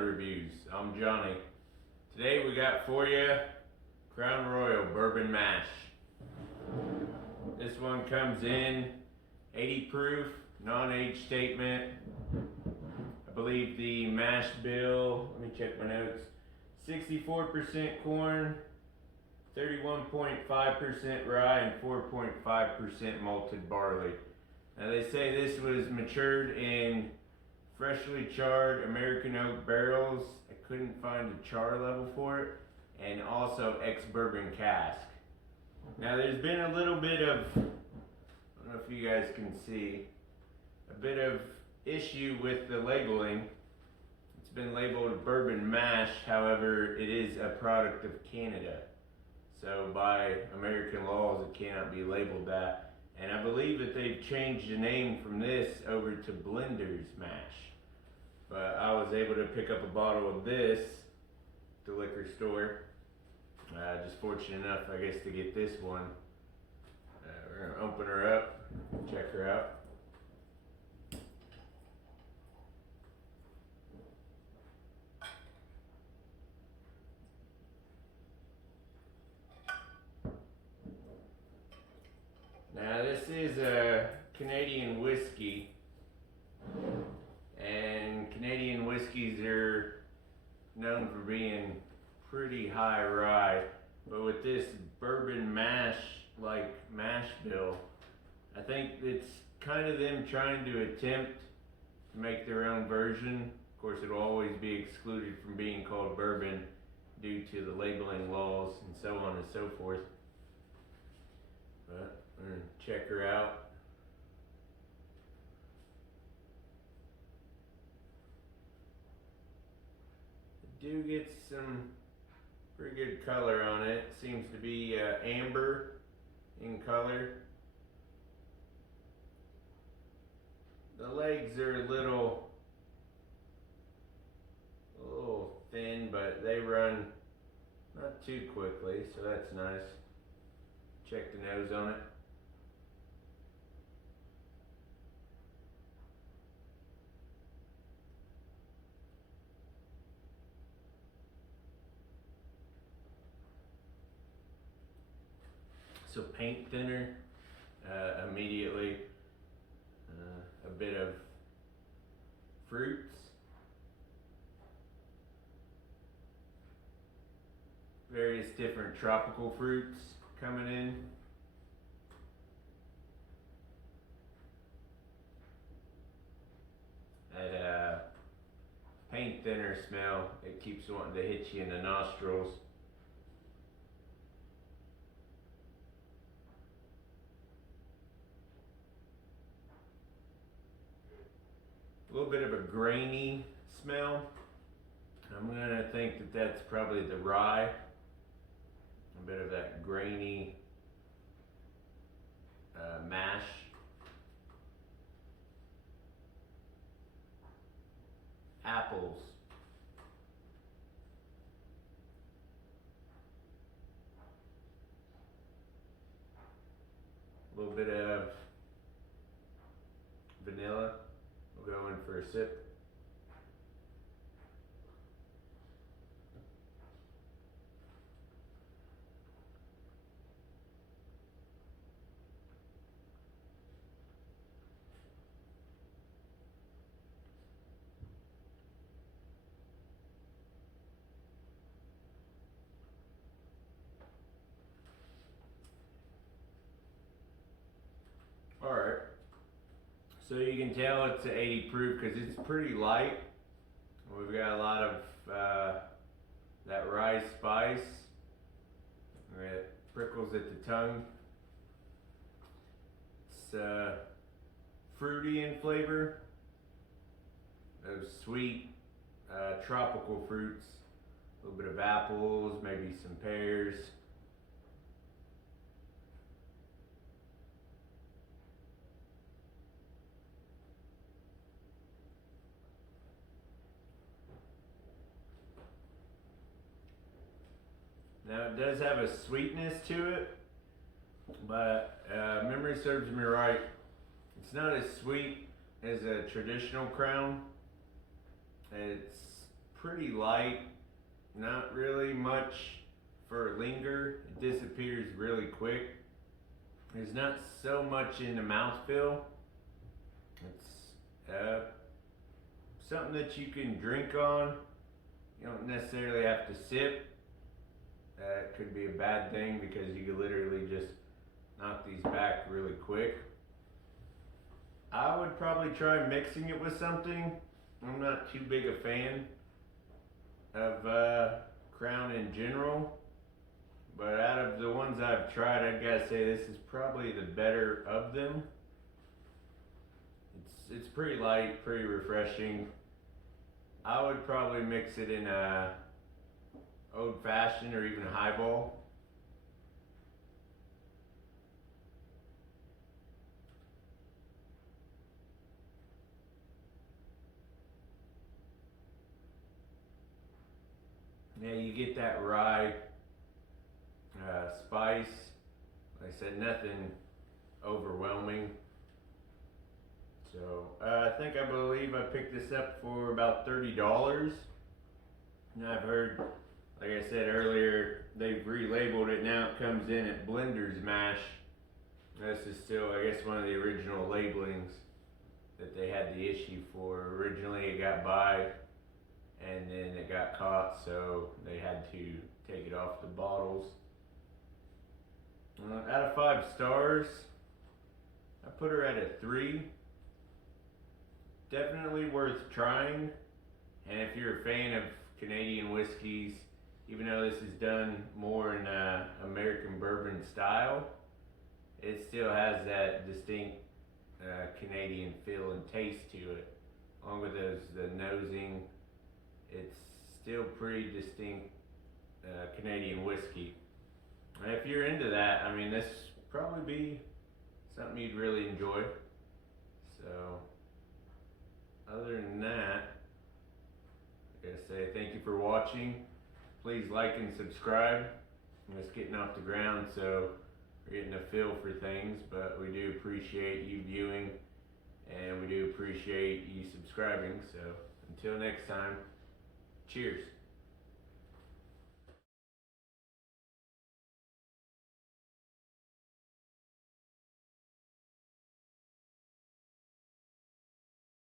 Wine Reviews. I'm Johnny. Today we got for you Crown Royal Bourbon Mash. This one comes in 80 proof, non-age statement. I believe the mash bill, let me check my notes, 64% corn, 31.5% rye, and 4.5% malted barley. Now they say this was matured in freshly charred American oak barrels. I couldn't find a char level for it. And also ex-bourbon cask. Now there's been a little bit of, I don't know if you guys can see, a bit of issue with the labeling. It's been labeled bourbon mash, however it is a product of Canada. So by American laws it cannot be labeled that. And I believe that they've changed the name from this over to Blender's Mash. But I was able to pick up a bottle of this at the liquor store. Just fortunate enough, I guess, to get this one. We're gonna open her up, check her out. Now this is a Canadian whiskey, and Canadian whiskeys are known for being pretty high rye, but with this bourbon mash, like mash bill, I think it's kind of them trying to attempt to make their own version. Of course, it'll always be excluded from being called bourbon due to the labeling laws and so on and so forth. But I'm gonna check her out. I do get some pretty good color on it. Seems to be amber in color. The legs are a little thin, but they run not too quickly, so that's nice. Check the nose on it. So paint thinner, immediately, a bit of fruits, various different tropical fruits coming in. That paint thinner smell, it keeps wanting to hit you in the nostrils. A little bit of a grainy smell. I'm gonna think that that's probably the rye. A bit of that grainy mash. Apples. A little bit of vanilla. We'll go in for a sip. All right. So you can tell it's an 80 proof because it's pretty light. We've got a lot of that rye spice. It prickles at the tongue. It's fruity in flavor. Those sweet tropical fruits. A little bit of apples, maybe some pears. Now it does have a sweetness to it, but memory serves me right, it's not as sweet as a traditional Crown. It's pretty light, not really much for a linger. It disappears really quick. There's not so much in the mouthfeel. It's something that you can drink on. You don't necessarily have to sip. That could be a bad thing because you could literally just knock these back really quick. I would probably try mixing it with something. I'm not too big a fan of Crown in general, but out of the ones I've tried, I'd gotta say this is probably the better of them. It's pretty light, pretty refreshing. I would probably mix it in a old fashioned or even a highball. Yeah, you get that rye spice. Like I said, nothing overwhelming. So I believe I picked this up for about $30. And I've heard, like I said earlier, they've relabeled it. Now it comes in at Blender's Mash. This is still, I guess, one of the original labelings that they had the issue for. Originally it got by and then it got caught, so they had to take it off the bottles. Out of 5 stars, I put her at a 3. Definitely worth trying, and if you're a fan of Canadian whiskeys, even though this is done more in American bourbon style, it still has that distinct Canadian feel and taste to it. Along with the nosing, it's still pretty distinct Canadian whiskey. And if you're into that, I mean, this would probably be something you'd really enjoy. So, other than that, I gotta say thank you for watching. Please like and subscribe. I'm just getting off the ground, so we're getting a feel for things, but we do appreciate you viewing, and we do appreciate you subscribing. So, until next time, cheers.